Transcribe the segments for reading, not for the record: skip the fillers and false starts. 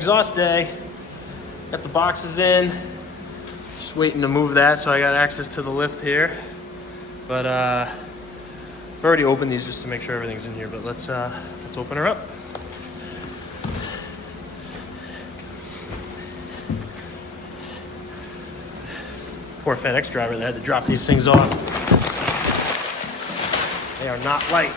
exhaust day. Got the boxes in. Just waiting to move that, so I got access to the lift here. But I've already opened these just to make sure everything's in here. But let's open her up. Poor FedEx driver that had to drop these things off. They are not light.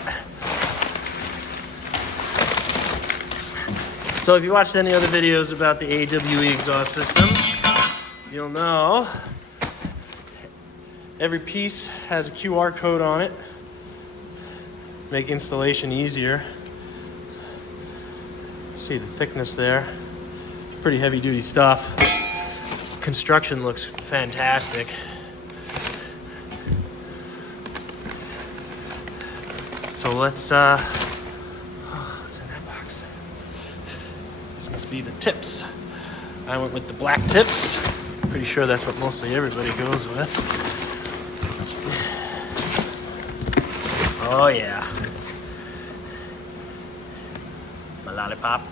So if you watched any other videos about the AWE exhaust system, you'll know every piece has a QR code on it. Make installation easier. See the thickness there. Pretty heavy duty stuff. Construction looks fantastic. So let's what's in that box? This must be the tips. I went with the black tips. Pretty sure that's what mostly everybody goes with. Oh yeah. My lollipop.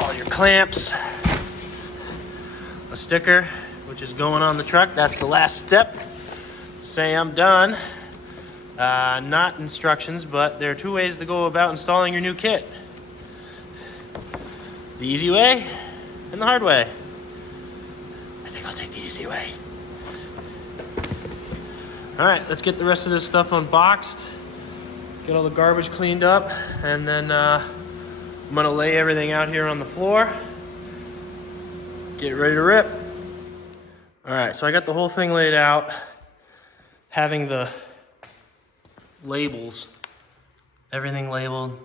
All your clamps. A sticker, which is going on the truck. That's the last step. Say I'm done. Not instructions, but there are two ways to go about installing your new kit. The easy way and the hard way. I think I'll take the easy way. All right, let's get the rest of this stuff unboxed. Get all the garbage cleaned up, and then I'm gonna lay everything out here on the floor. Get ready to rip. All right, so I got the whole thing laid out. Having the labels, everything labeled,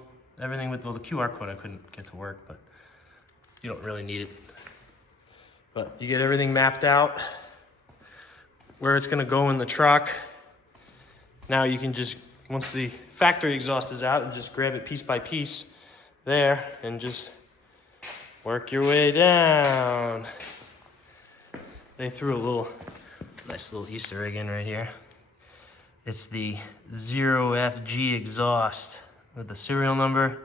everything with, well, the QR code I couldn't get to work, but you don't really need it. But you get everything mapped out, where it's gonna go in the truck. Now you can just, once the factory exhaust is out, and just grab it piece by piece there and just work your way down. They threw a nice little Easter egg in right here. It's the 0FG exhaust with the serial number, and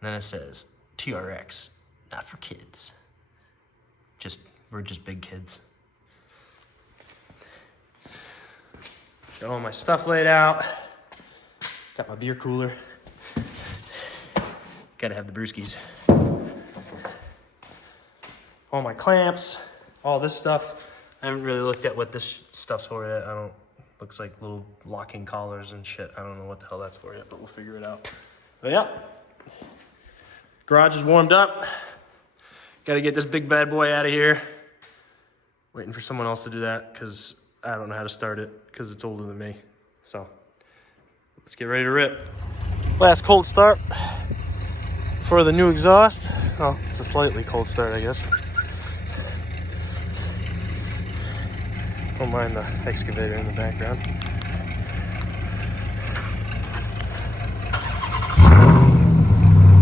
then it says TRX, not for kids. We're just big kids. Got all my stuff laid out. Got my beer cooler. Gotta have the brewskis. All my clamps, all this stuff. I haven't really looked at what this stuff's for yet. Looks like little locking collars and shit. I don't know what the hell that's for yet, but we'll figure it out. But yeah, garage is warmed up. Got to get this big bad boy out of here. Waiting for someone else to do that because I don't know how to start it because it's older than me. So let's get ready to rip. Last cold start for the new exhaust. Oh, it's a slightly cold start, I guess. Don't mind the excavator in the background.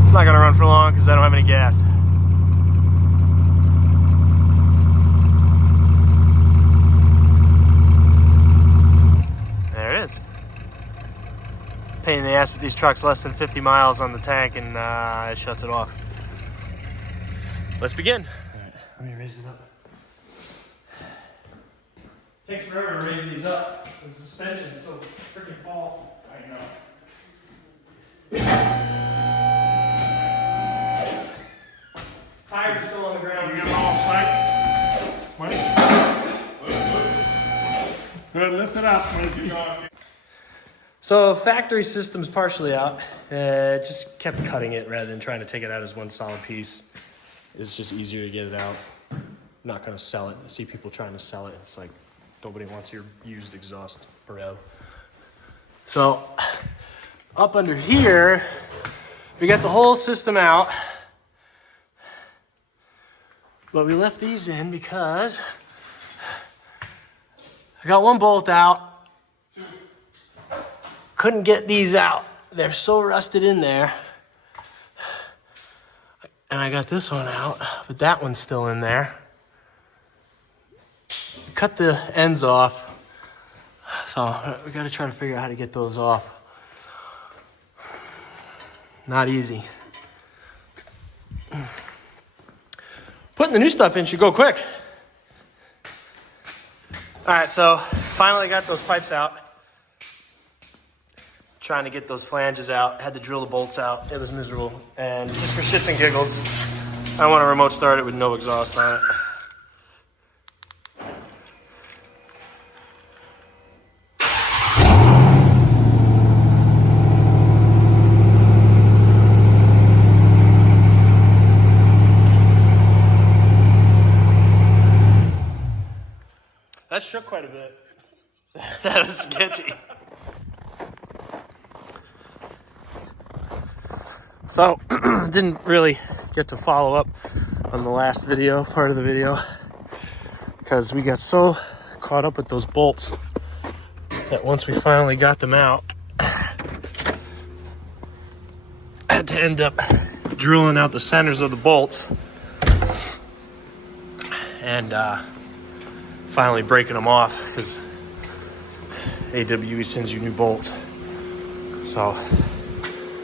It's not gonna run for long because I don't have any gas. There it is. Pain in the ass with these trucks, less than 50 miles on the tank, and it shuts it off. Let's begin. All right, let me raise it up. Takes forever to raise these up. The suspension's so freaking tall. I know. Tires are still on the ground. You get them all sight? Money? Good, lift it up. So factory system's partially out. Just kept cutting it rather than trying to take it out as one solid piece. It's just easier to get it out. I'm not gonna sell it. I see people trying to sell it. It's like, nobody wants your used exhaust, bro. So up under here, we got the whole system out. But we left these in because I got one bolt out. Couldn't get these out. They're so rusted in there. And I got this one out, but that one's still in there. Cut the ends off. So we gotta try to figure out how to get those off. Not easy. Putting the new stuff in should go quick. All right, so finally got those pipes out. Trying to get those flanges out. Had to drill the bolts out. It was miserable. And just for shits and giggles, I want to remote start it with no exhaust on it. That shook quite a bit. That was sketchy. So, didn't really get to follow up on the last video, part of the video, because we got so caught up with those bolts that once we finally got them out, I had to end up drilling out the centers of the bolts and finally breaking them off because AWE sends you new bolts. So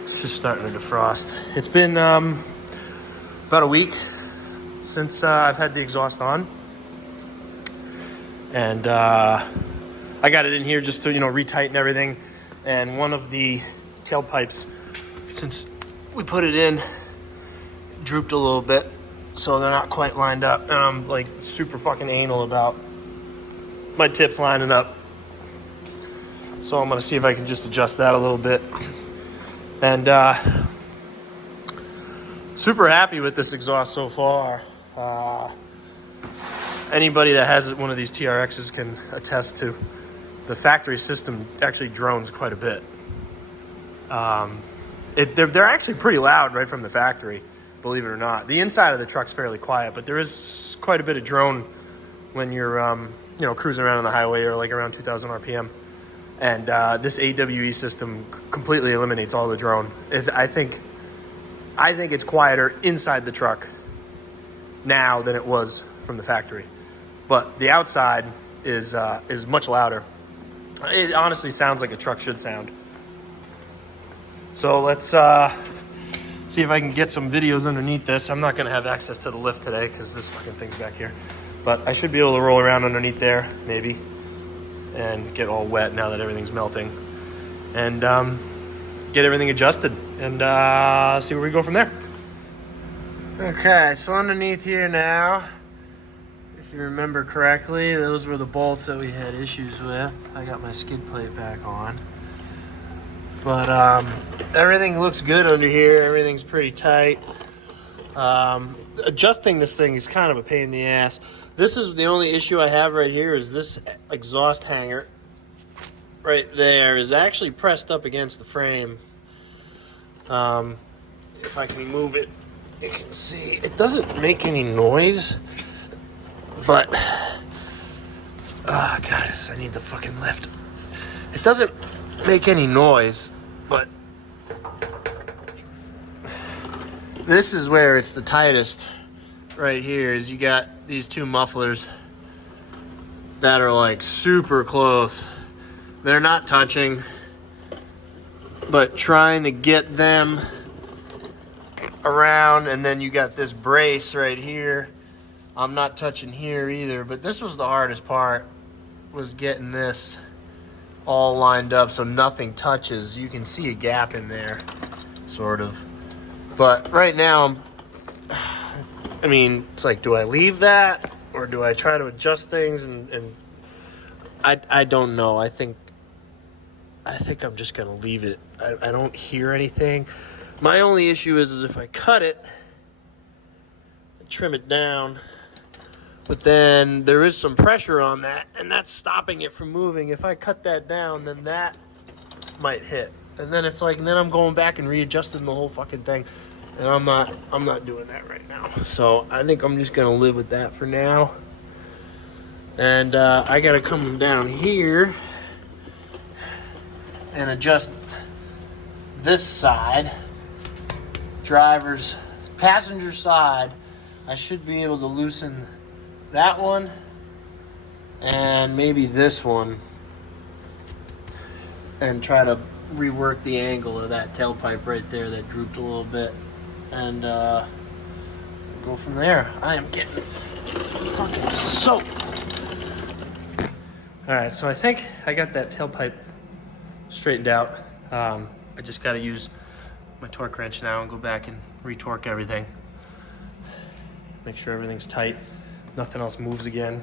it's just starting to defrost. It's been about a week since I've had the exhaust on, and I got it in here just to retighten everything. And one of the tailpipes, since we put it in, drooped a little bit, so they're not quite lined up. And I'm like super fucking anal about my tips lining up. So I'm gonna see if I can just adjust that a little bit. And super happy with this exhaust so far. Anybody that has one of these TRXs can attest to the factory system actually drones quite a bit. They're actually pretty loud right from the factory, believe it or not. The inside of the truck's fairly quiet, but there is quite a bit of drone when you're cruising around on the highway or like around 2,000 RPM. And this AWE system completely eliminates all the drone. I think it's quieter inside the truck now than it was from the factory. But the outside is much louder. It honestly sounds like a truck should sound. So let's see if I can get some videos underneath this. I'm not going to have access to the lift today because this fucking thing's back here. But I should be able to roll around underneath there, maybe, and get all wet now that everything's melting. And get everything adjusted and see where we go from there. Okay, so underneath here now, if you remember correctly, those were the bolts that we had issues with. I got my skid plate back on. But everything looks good under here. Everything's pretty tight. Adjusting this thing is kind of a pain in the ass. This is the only issue I have right here is this exhaust hanger right there is actually pressed up against the frame. If I can move it, you can see it doesn't make any noise, but guys, I need the fucking lift. It doesn't make any noise, but this is where it's the tightest. Right here is you got these two mufflers that are like super close. They're not touching, but trying to get them around, and then you got this brace right here. I'm not touching here either, but this was the hardest part, was getting this all lined up so nothing touches. You can see a gap in there, sort of. But right now, I mean, it's like, do I leave that or do I try to adjust things? And I don't know. I think I'm just gonna leave it. I don't hear anything. My only issue is if I cut it, trim it down, but then there is some pressure on that, and that's stopping it from moving. If I cut that down, then that might hit, and then it's like, and then I'm going back and readjusting the whole fucking thing. And I'm not doing that right now. So I think I'm just gonna live with that for now. And I gotta come down here and adjust this side, passenger side. I should be able to loosen that one and maybe this one and try to rework the angle of that tailpipe right there that drooped a little bit. And go from there. I am getting fucking soaked. All right, so I think I got that tailpipe straightened out. I just got to use my torque wrench now and go back and retorque everything. Make sure everything's tight. Nothing else moves again.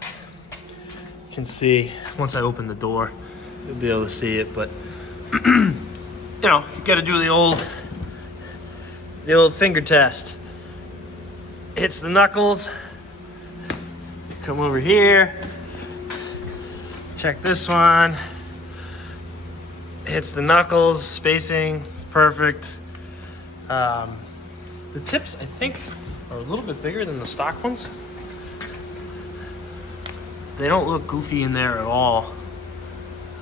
You can see, once I open the door, you'll be able to see it, but you know, you got to do the old finger test. Hits the knuckles. Come over here. Check this one. Hits the knuckles. Spacing is perfect. The tips, I think, are a little bit bigger than the stock ones. They don't look goofy in there at all.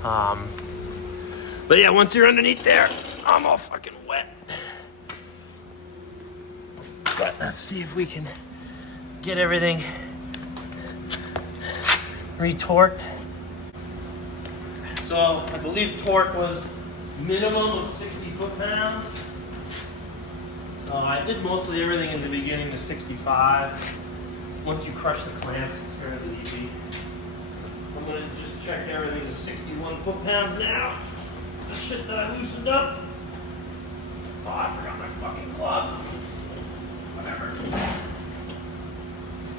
But yeah, once you're underneath there, I'm all fucking wet. But let's see if we can get everything retorqued. So I believe torque was minimum of 60 foot-pounds. So I did mostly everything in the beginning to 65. Once you crush the clamps, it's fairly easy. I'm gonna just check everything to 61 foot-pounds now. The shit that I loosened up. Oh, I forgot my fucking gloves. Whatever.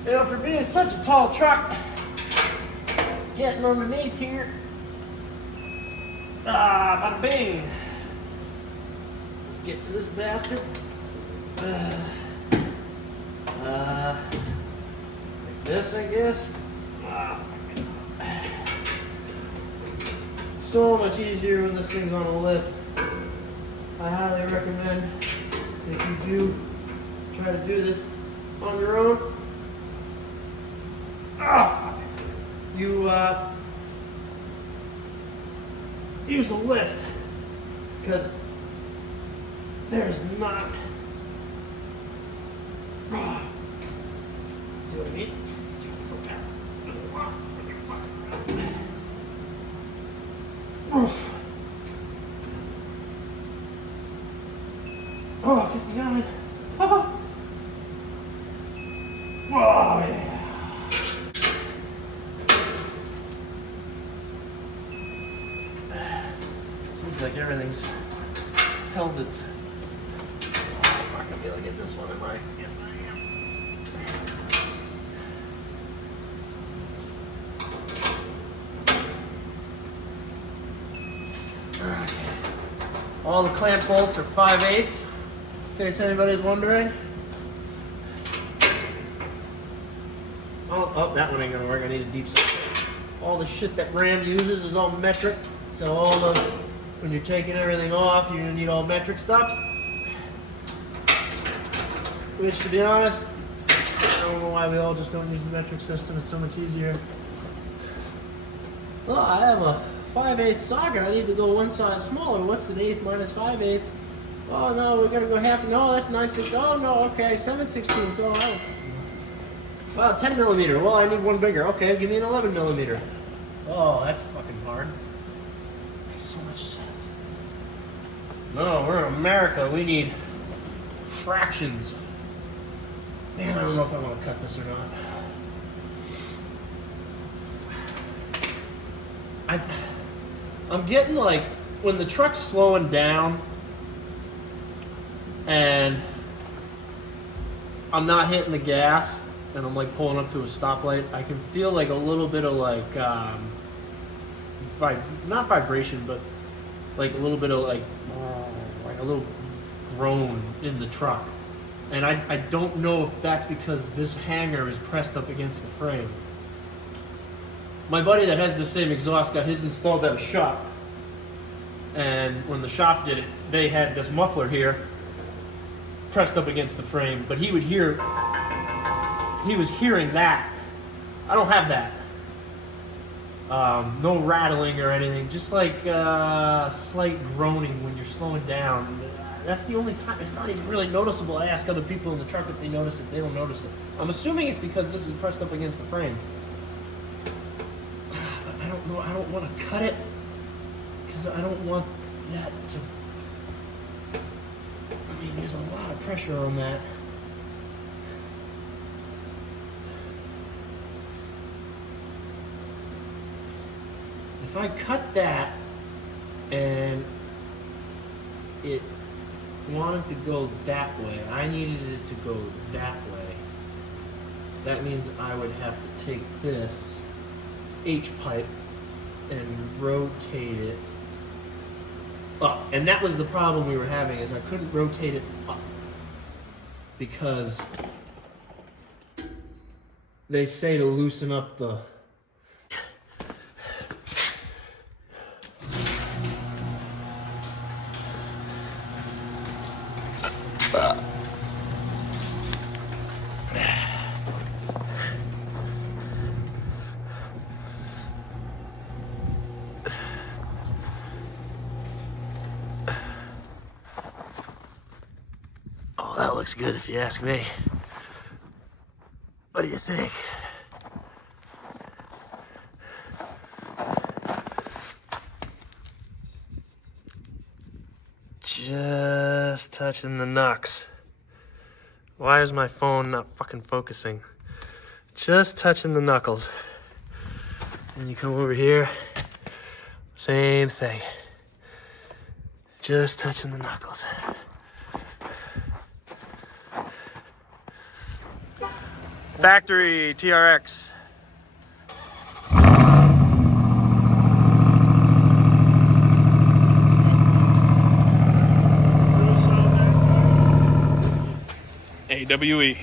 You know, for being such a tall truck, getting underneath here. Bada bing. Let's get to this bastard. Like this, I guess. So much easier when this thing's on a lift. I highly recommend if you do try to do this on your own. You use a lift, because there's not. See what I mean? 60 foot-pounds. Oh, 59. Oh, yeah. Seems like everything's held its. I'm not gonna be able to get this one, am I? Yes, I am. Okay. All the clamp bolts are 5/8, in case anybody's wondering. Oh, that one ain't gonna work. I need a deep set. All the shit that Ram uses is all metric. So when you're taking everything off, you're gonna need all metric stuff. Which, to be honest, I don't know why we all just don't use the metric system. It's so much easier. Well, I have a 5/8 socket. I need to go one size smaller. What's an eighth minus 5/8? Oh no, we're gonna go half. No, that's 9/16. Oh no, okay, 7/16. So wow, 10 millimeter. Well, I need one bigger. Okay, give me an 11 millimeter. Oh, that's fucking hard. Makes so much sense. No, we're in America. We need fractions. Man, I don't know if I want to cut this or not. I'm getting like, when the truck's slowing down and I'm not hitting the gas and I'm like pulling up to a stoplight, I can feel like a little bit of like, not vibration, but like a little bit of like a little groan in the truck. And I don't know if that's because this hanger is pressed up against the frame. My buddy that has the same exhaust got his installed at a shop. And when the shop did it, they had this muffler here pressed up against the frame, but he was hearing that. I don't have that. No rattling or anything, just like slight groaning when you're slowing down. That's the only time. It's not even really noticeable. I ask other people in the truck if they notice it. They don't notice it. I'm assuming it's because this is pressed up against the frame. But I don't know. I don't want to cut it because I don't want that to. I mean, there's a lot of pressure on that. if I cut that and it wanted to go that way, I needed it to go that way. That means I would have to take this H pipe and rotate it up. And that was the problem we were having, is I couldn't rotate it up because they say to loosen up the Oh, that looks good if you ask me. What do you think? Just touching the knucks. Why is my phone not fucking focusing? Just touching the knuckles. And you come over here, same thing. Just touching the knuckles. Factory TRX. AWE.